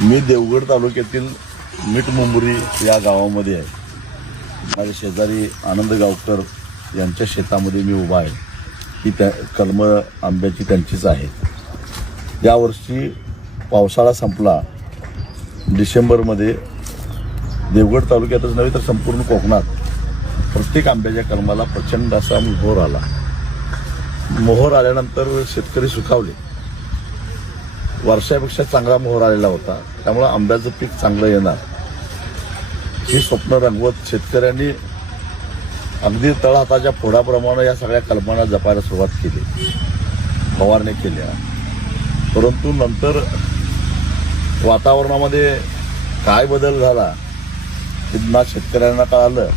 मी देवगड तालुक्यातील मिठमुंबरी या गावामध्ये आहे. माझ्या शेजारी आनंद गावकर यांच्या शेतामध्ये मी उभा आहे. ही त्या कलमं आंब्याची त्यांचीच आहे. यावर्षी पावसाळा संपला डिसेंबरमध्ये देवगड तालुक्यातच नव्हे तर संपूर्ण कोकणात प्रत्येक आंब्याच्या कलमाला प्रचंड असा मोहर आला. मोहर आल्यानंतर शेतकरी सुखावले. वर्षापेक्षा चांगला मोहर आलेला होता, त्यामुळे आंब्याचं पीक चांगलं येणार ही स्वप्न रंगवत शेतकऱ्यांनी अगदी तळहाताच्या फोडाप्रमाणे या सगळ्या कल्पना जपायला सुरुवात केली, फवारणी केल्या. परंतु नंतर वातावरणामध्ये काय बदल झाला हे ना शेतकऱ्यांना कळालं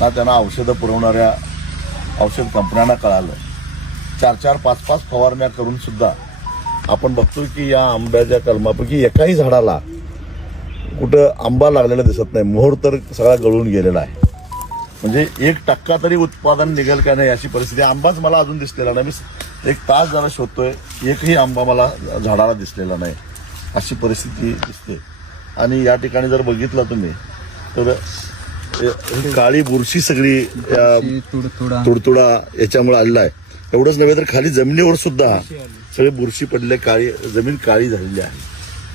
ना त्यांना औषधं पुरवणाऱ्या औषध कंपन्यांना कळालं. 4-4, 5-5 फवारण्या करून सुद्धा आपण बघतोय की या आंब्याच्या कलमापैकी एकाही झाडाला कुठं आंबा लागलेला दिसत नाही. मोहर तर सगळा गळून गेलेला आहे. म्हणजे 1% तरी उत्पादन निघेल का नाही अशी परिस्थिती. आंबाच मला अजून दिसलेला नाही. मी 1 तास जरा शोधतोय, एकही आंबा मला झाडाला दिसलेला नाही अशी परिस्थिती दिसते. आणि या ठिकाणी जर बघितलं तुम्ही तर काळी बुरशी सगळी तुडतुडा याच्यामुळे आलेला आहे. एवढंच नव्हे तर खाली जमिनीवर सुद्धा सगळे बुरशी पडले, काळी जमीन काळी झालेली आहे.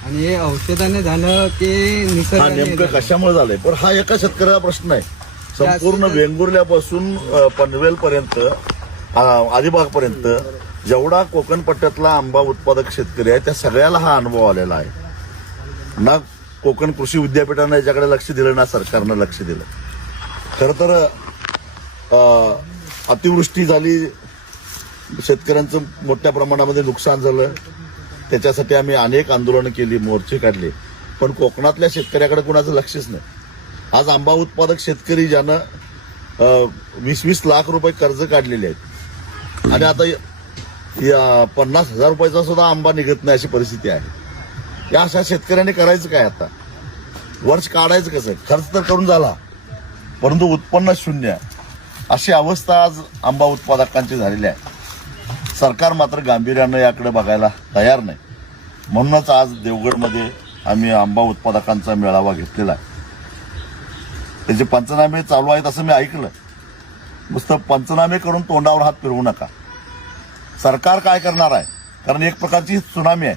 आणि हे औषधाने झालं ते नेमकं कशामुळे झालंय? पण हा एका शेतकऱ्याचा प्रश्न आहे. संपूर्ण वेंगुर्ल्यापासून पनवेलपर्यंत अलिबागपर्यंत जेवढा कोकण पट्ट्यातला आंबा उत्पादक शेतकरी आहे त्या सगळ्याला हा अनुभव आलेला आहे. ना कोकण कृषी विद्यापीठानं याच्याकडे लक्ष दिलं ना सरकारनं लक्ष दिलं. खरं तर अतिवृष्टी झाली, शेतकऱ्यांचं मोठ्या प्रमाणामध्ये नुकसान झालं. त्याच्यासाठी आम्ही अनेक आंदोलनं केली, मोर्चे काढले, पण कोकणातल्या शेतकऱ्याकडे कोणाचं लक्षच नाही. आज आंबा उत्पादक शेतकरी ज्यानं 20-20 लाख रुपये कर्ज काढलेले आहेत आणि आता 50,000 रुपयाचा सुद्धा आंबा निघत नाही अशी परिस्थिती आहे. या अशा शेतकऱ्यांनी करायचं काय? आता वर्ष काढायचं कसं? खर्च तर करून झाला परंतु उत्पन्न शून्य अशी अवस्था आज आंबा उत्पादकांची झालेली आहे. सरकार मात्र गांभीर्यानं याकडे बघायला तयार नाही. म्हणूनच आज देवगडमध्ये आम्ही आंबा उत्पादकांचा मेळावा घेतलेला आहे. त्याचे पंचनामे चालू आहेत असं मी ऐकलं. नुसतं पंचनामे करून तोंडावर हात फिरवू नका. सरकार काय करणार आहे? कारण एक प्रकारची त्सुनामी आहे.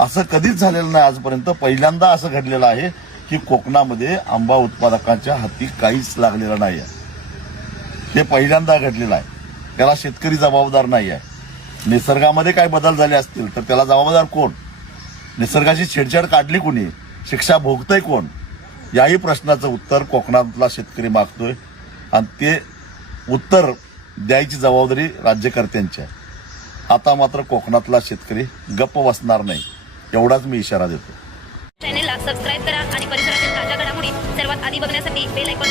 असं कधीच झालेलं नाही आजपर्यंत. पहिल्यांदा असं घडलेलं आहे की कोकणामध्ये आंबा उत्पादकांच्या हाती काहीच लागलेलं नाही आहे. हे पहिल्यांदा घडलेलं आहे. त्याला शेतकरी जबाबदार नाही आहे. निसर्गामध्ये काय बदल झाले असतील तर त्याला जबाबदार कोण? निसर्गाची छेडछाड काढली कोणी? शिक्षा भोगतंय कोण? याही प्रश्नाचं उत्तर कोकणातला शेतकरी मागतोय आणि ते उत्तर द्यायची जबाबदारी राज्यकर्त्यांची आहे. आता मात्र कोकणातला शेतकरी गप्प बसणार नाही एवढाच मी इशारा देतो. चॅनेलला सबस्क्राईब करा आणि परिसरातील ताज्या घडामोडी सर्वात आधी बघण्यासाठी बेल आयकॉन